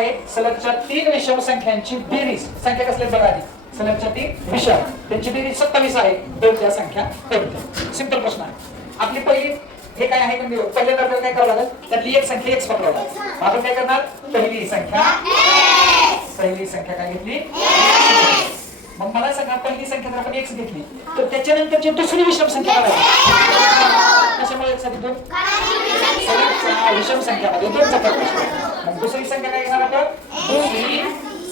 आहे सलगच्या 3 विषम संख्यांची बेरीज. संख्या कसल्या बघा आधी. सलगच्या 3 विषम त्यांची बेरीज 27 आहे. तर त्या संख्या कोणत्या? सिंपल प्रश्न आहे. आपली पहिली हे काय आहे म्हणजे पहिल्यांदा आपल्याला काय करावं लागेल, त्यातली एक संख्या x पकडावं लागेल. आपण काय करणार, पहिली संख्या काय घेतली, मग मला सांगा पहिली संख्या जर आपण x घेतली तर त्याच्यानंतरची दुसरी विषम संख्या काय? कशामुळे साठी दोन विषम संख्यामध्ये दोनचा फरक असतो. मग दुसरी संख्या काय घेणार आपण, दुसरी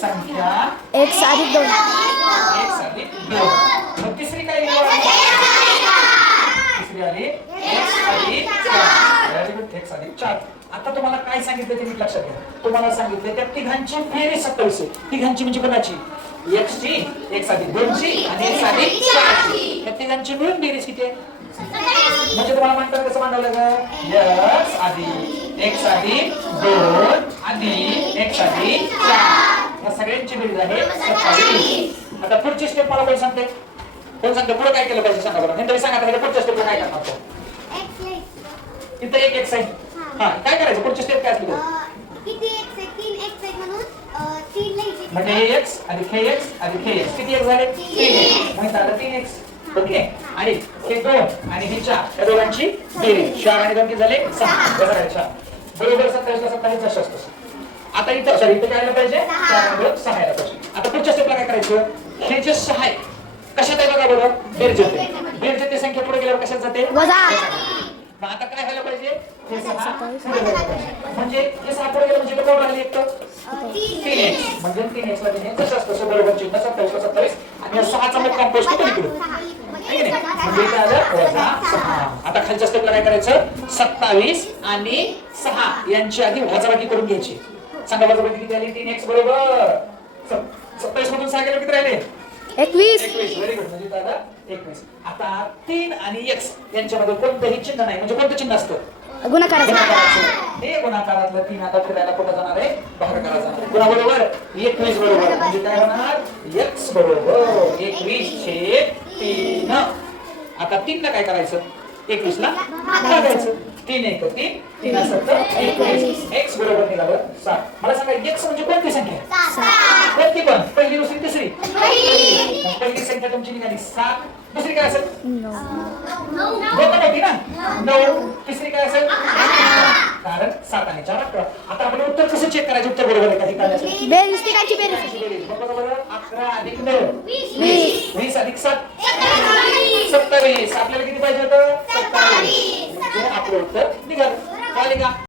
संख्या x अधिक 2. मग तिसरी काय तिसरी आली x अधिक 4. आता तुम्हाला काय सांगितलं ते नीट लक्षात घ्या. तुम्हाला सांगितलं त्या तिघांची बेरीज 27 आहे. तिघांची म्हणजे कोणाची, x ची, x अधिक 2 ची आणि x अधिक 4 ची. त्या तिघांची मिळून बेरीज किती आहे? म्हणजे तुम्हाला म्हणतात कसं मांडवं लागेल, x अधिक x अधिक 2 आणि x अधिक 4 या सगळ्यांची बेरीज आहे 27. आता पुढची स्टेप मला कोण सांगते, कोण सांगते पुढे काय केलं पाहिजे सांगा बरं. नंतर सांगा आता पुढच्या स्टेपला काय करणार तो. इथं एक x आहे. हा काय करायचं, पुढची स्टेप काय असली किती x आहे, 3x आहे म्हणून 3 लिहायचे. म्हणजे हे x अधिक हे x अधिक हे x किती x झाले, 3x. म्हणजे झालं 3x. ओके. आणि हे 2 आणि हे 4 या दोघांची बेरीज 4 आणि 2 किती झाले 6. बरोबर 27 ला 27 जसं असतं. आता इथं सॉरी इथं काय आलं पाहिजे, 4 आणि 2 6 यायला पाहिजे. आता पुढच्या स्टेपला काय करायचं, हे जे 6 आहे कशात आहे बघा बरं, बेरीज होते. बेरीज ती संख्या पुढे गेल्यावर कशात जाते, वजा. मग आता काय व्हायला पाहिजे, हे 6 पुढे गेलं पाहिजे. म्हणजे हे 6 पुढे गेलं म्हणजे कोण राहिली एक तर 3x. म्हणजे 3x ला तिने जसं असतं बरोबर चिन्ह 27 ला 27 आणि 6 चा मुक्काम पोस्ट कुठे इकडे म्हणजे इथे आलं वजा 6. आता खालच्या स्टेपला काय करायचं, 27 आणि 6 यांची आधी वजाबाकी करून घ्यायची. सांगा वजाबाकी किती आली, 3x बरोबर 27 मधून 6 गेले किती राहिले 21. 21. Very good. म्हणजे दादा 21. आता 3 आणि x यांच्यामध्ये कोणतंही चिन्ह नाही. म्हणजे कोणतं चिन्ह असतं, गुणाकाराचं. हे गुणाकारातलं 3 आता फिरायला कुठं जाणार आहे, भागाकारात जाणार आहे. कुणा बरोबर 21 बरोबर. म्हणजे काय होणार, x बरोबर 21/3. आता 3 ला काय करायचं, 21 ला भागायचं. 3 1 3 3 7 21. x बरोबर निघालं 7. मला सांगा x म्हणजे कोणती संख्या आहे, कोणती पण, पहिली दुसरी तिसरी पहिली संख्या तुमची निघाली 7. दुसरी काय असेल 9 होती ना 9. तिसरी काय असेल कारण 7 आणि 4 11. आता आपण उत्तर कसं चेक करायचं, उत्तर बरोबर आहे का हे काढण्यासाठी बेरीज तिघांची बेरीज बरोबर. 11 अधिक 9 20. 20 अधिक 7 27. आपल्याला किती पाहिजे होतं, 27. म्हणजे आपलं उत्तर निघालं. कळले का.